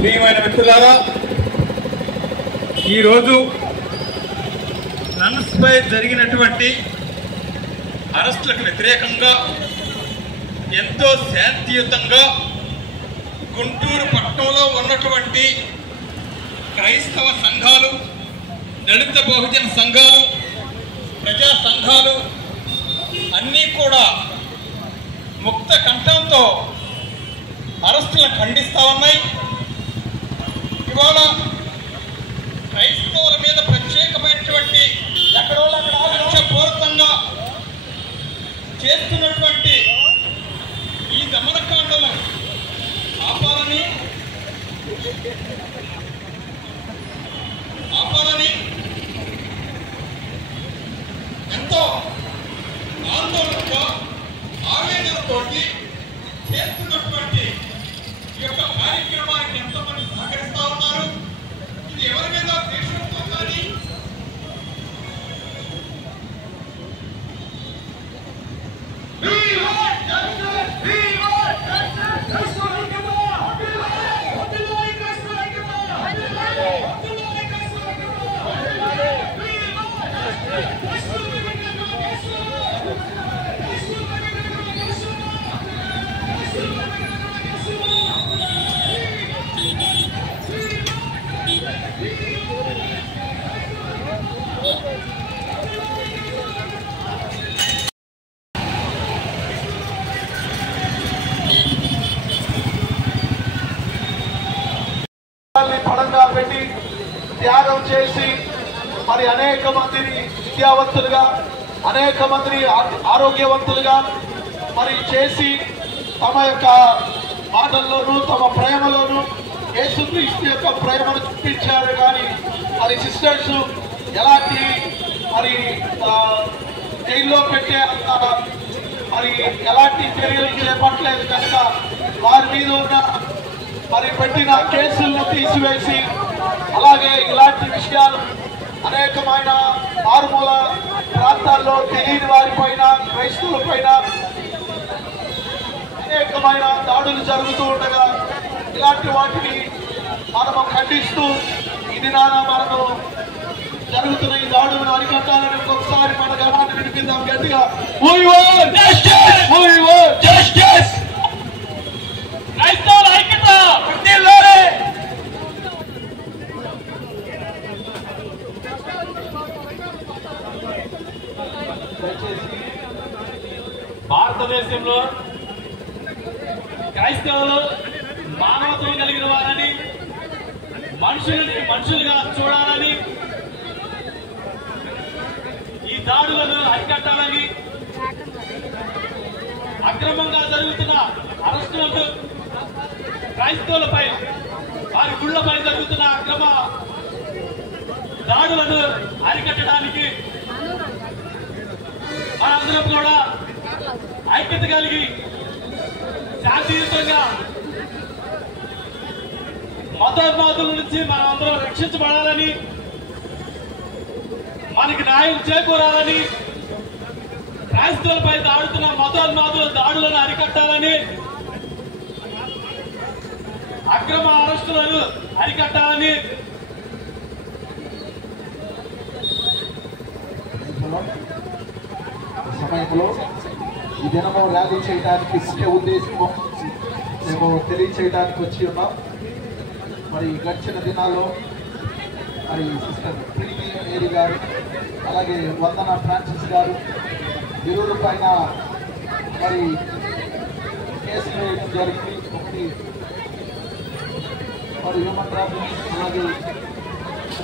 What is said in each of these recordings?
ప్రియమైన మిత్రులారా, ఈరోజు నన్స్పై జరిగినటువంటి అరెస్టులకు వ్యతిరేకంగా ఎంతో శాంతియుతంగా గుంటూరు పట్టణంలో ఉన్నటువంటి క్రైస్తవ సంఘాలు, దళిత బహుజన సంఘాలు, ప్రజా సంఘాలు అన్నీ కూడా ముక్త కంఠంతో అరెస్టులను ఖండిస్తూ ఉన్నాయి. ఇవాళ క్రైస్తవుల మీద ప్రత్యేకమైనటువంటి లక్ష్యపూరితంగా చేస్తున్నటువంటి ఈ దమనకాండలు ఆపాలని ఎంతో ఆందోళనతో ఆవేదనతోటి చేస్తున్నటువంటి ఈ యొక్క కార్యక్రమానికి ఎంతమంది సహకరిస్తా ఉన్నారు. ఇది ఎవరి మీద దేశంతో కానీ పడంగా పెట్టి త్యాగం చేసి మరి అనేక మందిని విద్యావంతులుగా, అనేక మందిని ఆరోగ్యవంతులుగా మరి చేసి తమ యొక్క మాటల్లోనూ తమ ప్రేమలోనూ యేసుక్రీస్తు యొక్క ప్రేమను చూపించారు. కానీ మరి సిస్టర్స్ ఎలాంటి మరి జైల్లో పెట్టే మరి ఎలాంటి చర్యలు చేపట్టలేదు కనుక వారి మీద ఉన్న మరి పెట్టిన కేసులను తీసివేసి, అలాగే ఇలాంటి విషయాలు అనేకమైన మారుమూల ప్రాంతాల్లో తెలియని వారిపైన, క్రైస్తవుల పైన అనేకమైన దాడులు జరుగుతూ ఉండగా ఇలాంటి వాటిని మనము ఖండిస్తూ ఈ దినాన మనము జరుగుతున్న ఈ దాడులను అరికట్టాలని ఇంకొకసారి మన గణాన్ని వినిపిద్దాం గట్టిగా. భారతదేశంలో క్రైస్తవులు మానవత్వం కలిగిన వారని, మనుషులని మనుషులుగా చూడాలని, ఈ దాడులను అరికట్టాలని, అక్రమంగా జరుగుతున్న అరెస్టులను, క్రైస్తవులపై వారి గుళ్లపై జరుగుతున్న అక్రమ దాడులను అరికట్టడానికి మనందరం కూడా ఐక్యత కలిగి శాంతియుతంగా మతోన్మాదుల నుంచి మనం అందరం రక్షించబడాలని, మనకి న్యాయం చేకూరాలని, క్రైస్తవులపై దాడుతున్న మతోన్మాదుల దాడులను అరికట్టాలని, అక్రమ అరెస్టులను అరికట్టాలని సమయంలో ఈ దినము ర్యాలీ చేయడానికి ముఖ్య ఉద్దేశము మేము తెలియచేయడానికి వచ్చి ఉన్నాం. మరి గడిచిన దినాల్లో మరి సిస్టర్ ప్రీతి మేరీ గారు, అలాగే వందన ఫ్రాన్సిస్ గారు ఇరువురు పైన మరి కేసులు వేయడం జరిగింది. ఒకటి మరి హ్యూమన్ ట్రాఫికింగ్, అలాగే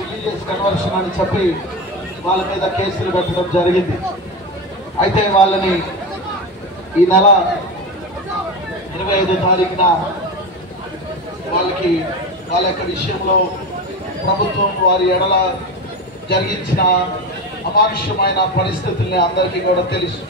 రిలీజియస్ కన్వర్షన్ అని చెప్పి వాళ్ళ మీద కేసులు పెట్టడం జరిగింది. అయితే వాళ్ళని ఈ నెల 25వ తారీఖున వాళ్ళకి వాళ్ళ యొక్క విషయంలో ప్రభుత్వం వారి ఎడల జరిగించిన అమానుష్యమైన పరిస్థితుల్ని అందరికీ కూడా తెలుసు.